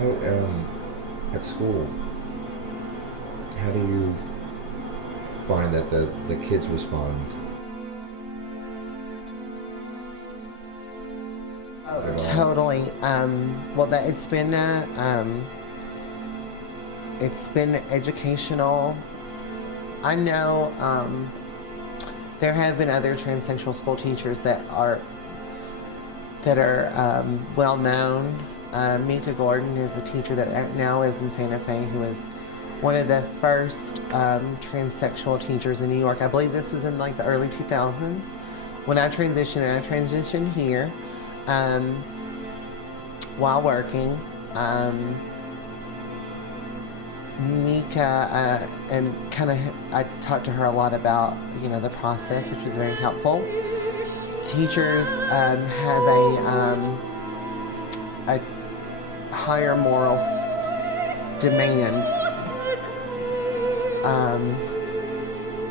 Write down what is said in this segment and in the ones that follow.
how at school, how do you find that the kids respond? Oh, totally. Well, it's been educational. I know there have been other transsexual school teachers that are well known. Mika Gordon is a teacher that now lives in Santa Fe, who was one of the first transsexual teachers in New York. I believe this was in like the early 2000s when I transitioned, and I transitioned here while working. Mika and I talked to her a lot about the process, which was very helpful. Teachers have a higher moral demand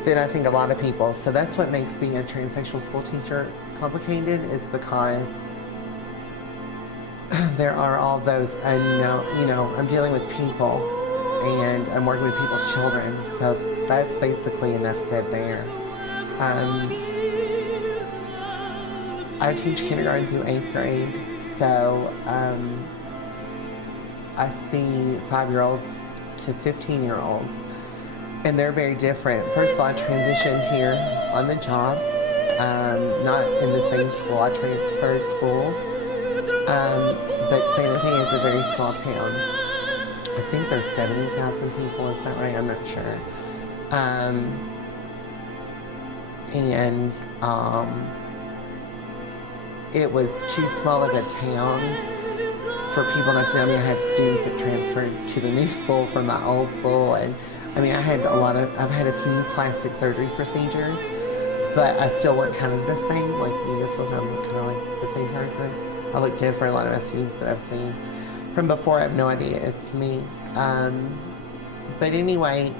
than I think a lot of people. So that's what makes being a transsexual school teacher complicated, is because there are all those I'm dealing with people and I'm working with people's children. So that's basically enough said there. I teach kindergarten through 8th grade, so I see 5-year-olds to 15-year-olds, and they're very different. First of all, I transitioned here on the job, not in the same school. I transferred schools, but Santa Fe is a very small town. I think there's 70,000 people, is that right? I'm not sure. It was too small of a town for people not to know me. I had students that transferred to the new school from my old school, and I've had a few plastic surgery procedures, but I still look kind of the same. Like, you can still tell I'm kind of like the same person. I look different. A lot of my students that I've seen from before, I have no idea it's me. But anyway,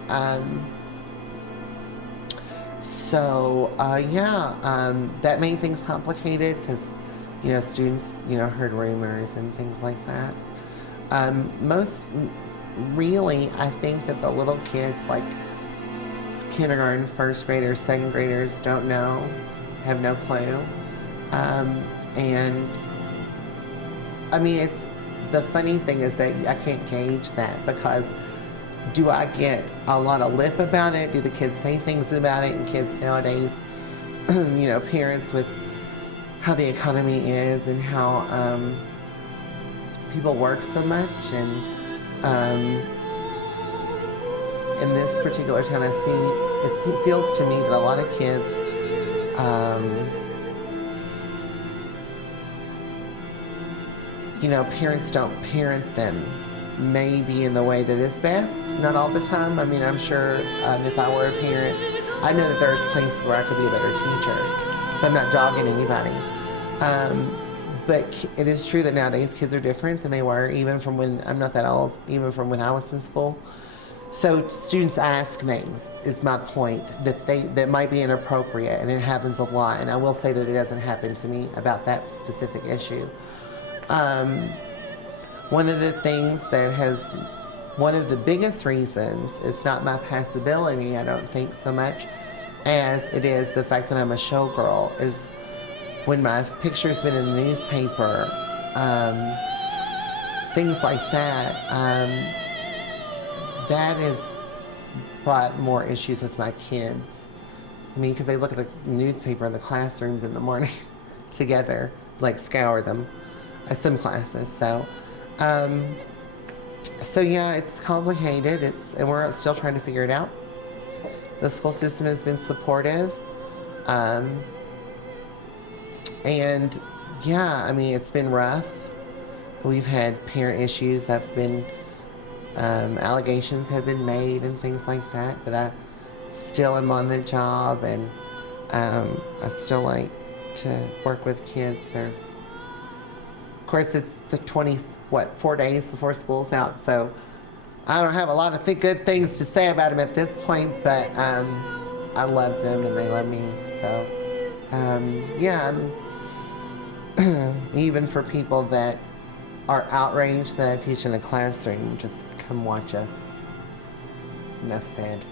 that made things complicated because, students, heard rumors and things like that. Really, I think that the little kids, like kindergarten, first graders, second graders, don't know, have no clue. It's the funny thing is that I can't gauge that, because do I get a lot of lip about it? Do the kids say things about it? And kids nowadays, parents with how the economy is and how people work so much, and in this particular town, it feels to me that a lot of kids parents don't parent them maybe in the way that is best, not all the time. I'm sure if I were a parent, I know that there's places where I could be a better teacher, so I'm not dogging anybody. But it is true that nowadays kids are different than they were, even from when, I'm not that old, even from when I was in school. So students ask things, is my point, that might be inappropriate, and it happens a lot, and I will say that it doesn't happen to me about that specific issue. One of the biggest reasons is not my passability, I don't think, so much as it is the fact that I'm a showgirl, is when my picture's been in the newspaper, things like that, that has brought more issues with my kids. Because they look at the newspaper in the classrooms in the morning together, like scour them, some classes, so yeah, it's complicated, and we're still trying to figure it out. The school system has been supportive, and yeah, it's been rough. We've had parent issues, allegations have been made and things like that, but I still am on the job, and I still like to work with kids. Of course, it's the 4 days before school's out, so I don't have a lot of good things to say about them at this point, but I love them and they love me, so yeah, even for people that are outraged that I teach in a classroom, just come watch us. Enough said.